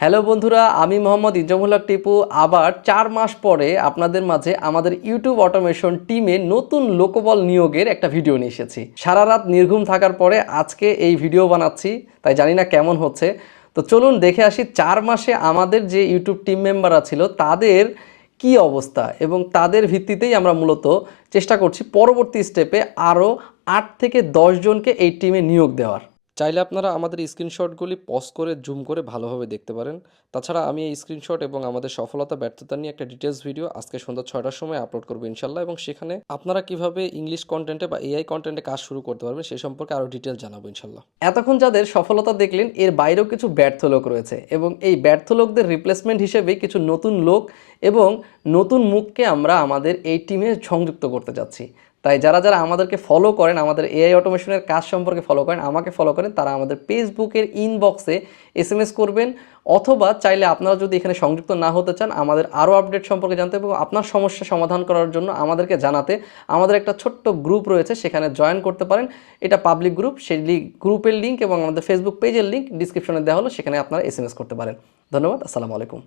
Hello বন্ধুরা, আমি মোহাম্মদ ইনজামুল হক টিপু আবার 4 মাস পরে আপনাদের মাঝে আমাদের ইউটিউব অটোমেশন টিমে নতুন লোকবল নিয়োগের একটা ভিডিও নিয়ে এসেছি। সারা রাত নির্ঘুম থাকার পরে আজকে এই ভিডিও বানাচ্ছি, তাই জানি না কেমন হচ্ছে। তো চলুন দেখে আসি 4 মাসে আমাদের যে ইউটিউব টিম মেম্বাররা ছিল তাদের কি অবস্থা, এবং তাদের ভিত্তিতেই আমরা মূলত চেষ্টা করছি পরবর্তী স্টেপে আরও 8 থেকে 10 জনকে এই টিমে নিয়োগ দেওয়ার। চাইলে আপনারা আমাদের স্ক্রিনশটগুলি পজ করে জুম করে ভালোভাবে দেখতে পারেন। তাছাড়া আমি এই স্ক্রিনশট এবং আমাদের সফলতা ব্যর্থতা নিয়ে একটা ডিটেলস ভিডিও আজকে সন্ধ্যা 6টার সময় আপলোড করবো ইনশাল্লাহ, এবং সেখানে আপনারা কিভাবে ইংলিশ কন্টেন্টে বা এআই কন্টেন্টে কাজ শুরু করতে পারবেন সেই সম্পর্কে আরও ডিটেলস জানাবো ইনশাল্লাহ। এতক্ষণ যাদের সফলতা দেখলেন, এর বাইরেও কিছু ব্যর্থ লোক রয়েছে, এবং এই ব্যর্থ লোকদের রিপ্লেসমেন্ট হিসেবে কিছু নতুন লোক এবং নতুন মুখকে আমরা আমাদের এই টিমে সংযুক্ত করতে যাচ্ছি। তাই যারা যারা আমাদেরকে ফলো করেন, আমাদের এআই অটোমেশনের কাজ সম্পর্কে ফলো করেন, আমাকে ফলো করেন, তারা আমাদের ফেসবুকের ইনবক্সে এসএমএস করবেন, অথবা চাইলে আপনারা যদি এখানে সংযুক্ত না হতে চান, আমাদের আরও আপডেট সম্পর্কে জানতে এবং আপনার সমস্যা সমাধান করার জন্য আমাদেরকে জানাতে আমাদের একটা ছোট্ট গ্রুপ রয়েছে, সেখানে জয়েন করতে পারেন। এটা পাবলিক গ্রুপ, সেই গ্রুপের লিঙ্ক এবং আমাদের ফেসবুক পেজের লিঙ্ক ডিসক্রিপশনে দেওয়া হলো, সেখানে আপনারা এসএমএস করতে পারেন। ধন্যবাদ, আসসালামু আলাইকুম।